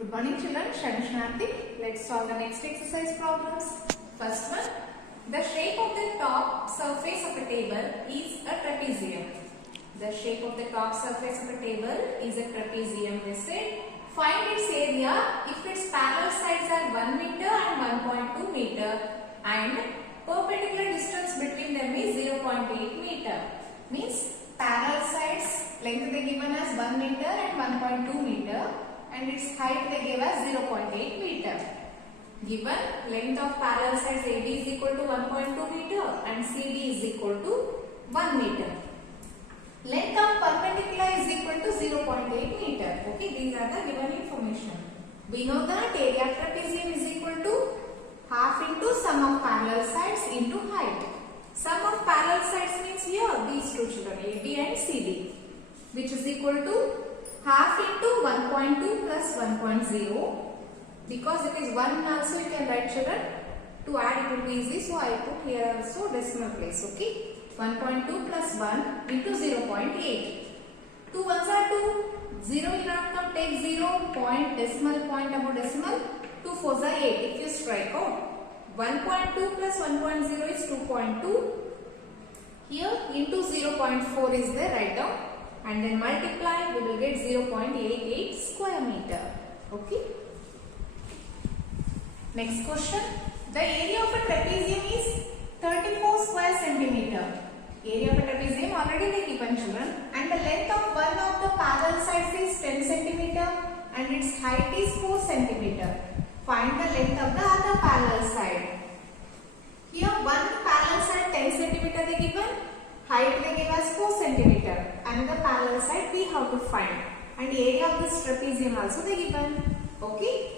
Good morning children, Shanti. Let's solve the next exercise problems. First one, the shape of the top surface of a table is a trapezium. The shape of the top surface of a table is a trapezium. They said, find its area if its parallel sides are 1 meter and 1.2 meter and perpendicular distance between them is 0.8 meter. Means parallel sides length they given as 1 meter and 1.2 meter. And its height they gave as 0.8 meter. Given length of parallel sides AB is equal to 1.2 meter and CD is equal to 1 meter. Length of perpendicular is equal to 0.8 meter. Okay, these are the given information. We know that area of trapezium is equal to half into sum of parallel sides into height. Sum of parallel sides means here these two children AB and CD, which is equal to half into 1.2 plus 1.0. Because it is 1 also you can write children. To add it will be easy, so I put here also decimal place. Okay, 1.2 plus 1 into 0.8. 2 ones are 2. 0 will not come. Take 0 point decimal point above decimal. 2 fours are 8. If you strike out 1.2 plus 1.0 is 2.2. Here into 0.4 is there. Write down. And then multiply, we will get 0.88 square meter. Okay. Next question. The area of a trapezium is 34 square centimeter. Area of a trapezium already they given children. And the length of one of the parallel sides is 10 centimeter and its height is 4 centimeter. Find the length of the other parallel side. Here one parallel side 10 centimeter they given. Height they give us 4 centimeter. Another parallel side we have to find. And area of this trapezium also they given. Okay.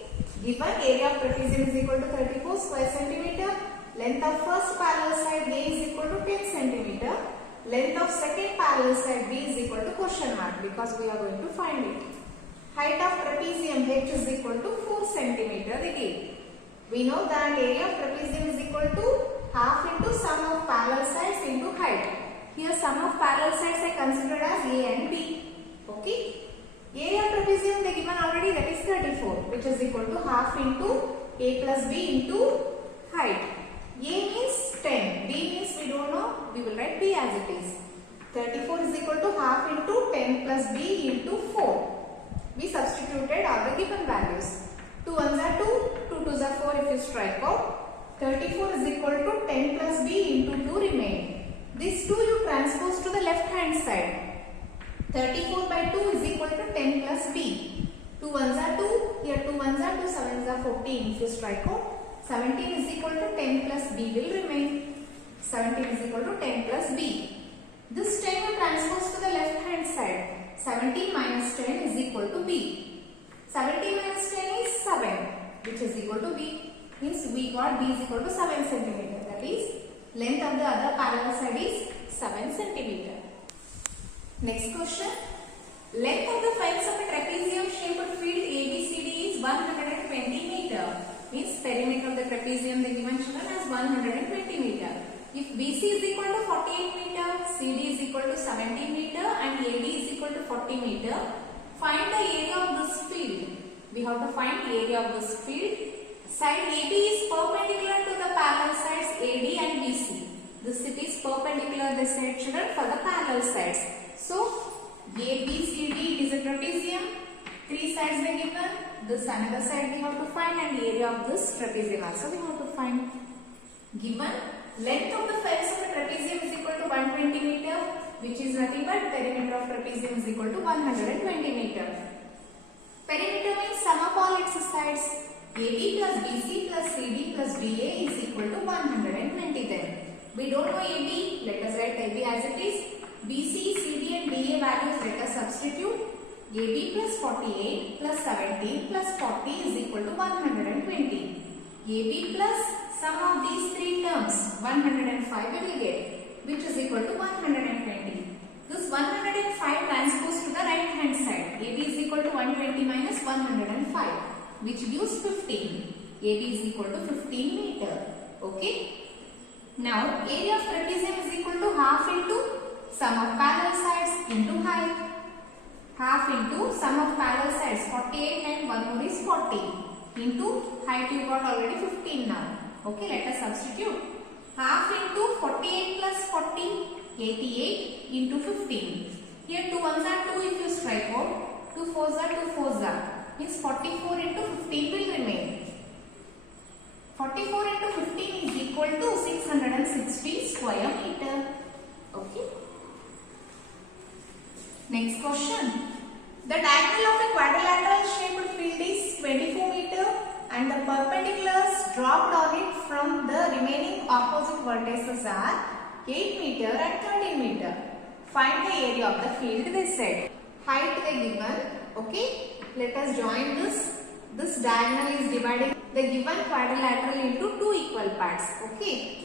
Given area of trapezium is equal to 34 square centimeter. Length of first parallel side A is equal to 10 centimeter. Length of second parallel side B is equal to question mark because we are going to find it. Height of trapezium H is equal to 4 centimeter again. We know that area of trapezium is equal to half into sum of parallel sides into height. Here sum of parallel sides I considered as A and B. Okay. Area of trapezium they given already, that is 34, which is equal to half into A plus B into height. A means 10, B means we don't know, we will write B as it is. 34 is equal to half into 10 plus B into 4. We substituted all the given values. 2 ones are 2, 2 twos are 4 if you strike out. 34 is equal to 10 plus B into 2 remain. This 2 you transpose to the left hand side. 34 by 2 is equal to 10 plus B. 2 ones are 2, here 2 ones are 2, 7s are 14. If you strike out, 17 is equal to 10 plus B will remain. 17 is equal to 10 plus B. This 10 you transpose to the left hand side. 17 minus 10 is equal to B. 17 minus 10 is 7, which is equal to B. Means we got B is equal to 7 centimeter. That is, length of the other parallel side is 7 centimeter. Next question. Length of the fence of a trapezium shaped field ABCD is 120 meter. Means perimeter of the trapezium they given children as 120 meter. If BC is equal to 48 meter, CD is equal to 17 meter and AD is equal to 40 meter, find the area of this field. We have to find the area of this field. Side AB is perpendicular to the parallel sides AD and BC. This it is perpendicular they said children for the parallel sides. So ABCD is a trapezium. 3 sides they given. This another side we have to find and the area of this trapezium also we have to find. Given length of the fence of the trapezium is equal to 120 meter, which is nothing but perimeter of trapezium is equal to 120 meter. Perimeter means sum of all its sides. AB plus BC plus CD plus BA is equal to 120 then. We don't know AB, let us write AB as it is. BC, CD and BA values let us substitute. AB plus 48 plus 17 plus 40 is equal to 120. AB plus sum of these three terms 105 we will get, which is equal to 120. This 105 transpose to the right hand side. AB is equal to 120 minus 105, which gives 15. AB is equal to 15 meter. Okay. Now area of trapezium is equal to half into sum of parallel sides into height. half into sum of parallel sides 48 and 1 more is 40. 40 into height you got already 15 now. Okay, let us substitute. Half into 48 plus 40, 88 into 15. Here 2 ones are 2 if you strike out. 2 fours are 2 fours are. Means 44 into 15 will remain. 44 into 15 is equal to 660 square meter. Okay. Next question. The diagonal of a quadrilateral shaped field is 24 meter and the perpendiculars dropped on it from the remaining opposite vertices are 8 meter and 13 meter. Find the area of the field, they said. Height they given. Okay. Let us join this. This diagonal is dividing the given quadrilateral into two equal parts. Okay.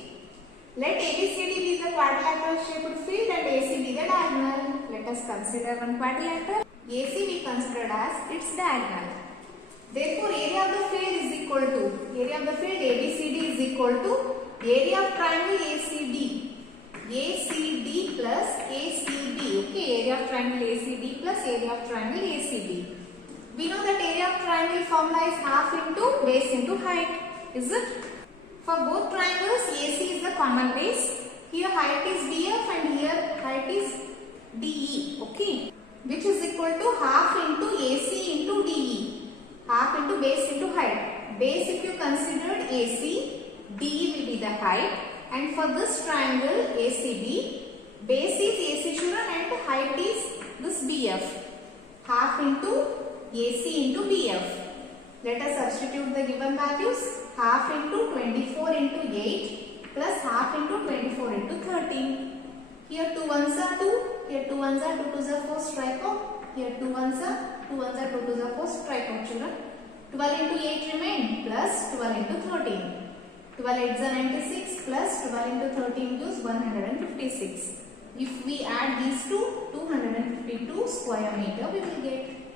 Let ABCD be the quadrilateral shaped field and AC be the diagonal. Let us consider one quadrilateral. AC we considered as its diagonal. Therefore, area of the field is equal to area of the field ABCD is equal to area of triangle ACD. ACD plus ACB. Okay, area of triangle ACD plus area of triangle ACB. We know that area of triangle formula is half into base into height. Is it? For both triangles, AC is the common base. Here height is BF and here height is DE. Okay. Which is equal to half into AC into DE. Half into base into height. Base if you considered AC, DE will be the height. And for this triangle ACD, base is AC children and height is this BF. Half into AC into BF. Let us substitute the given values. Half into 24 into 8 plus half into 24 into 13. Here 2 ones are 2. Here 2 ones are 2 twos are 4 strike out. Here 2 ones are 2 twos are 4 strike out children. 12 into 8 remain plus 12 into 13. 12 8s are 96 plus 12 into 13 gives 156. If we add these two, 252 square meter we will get.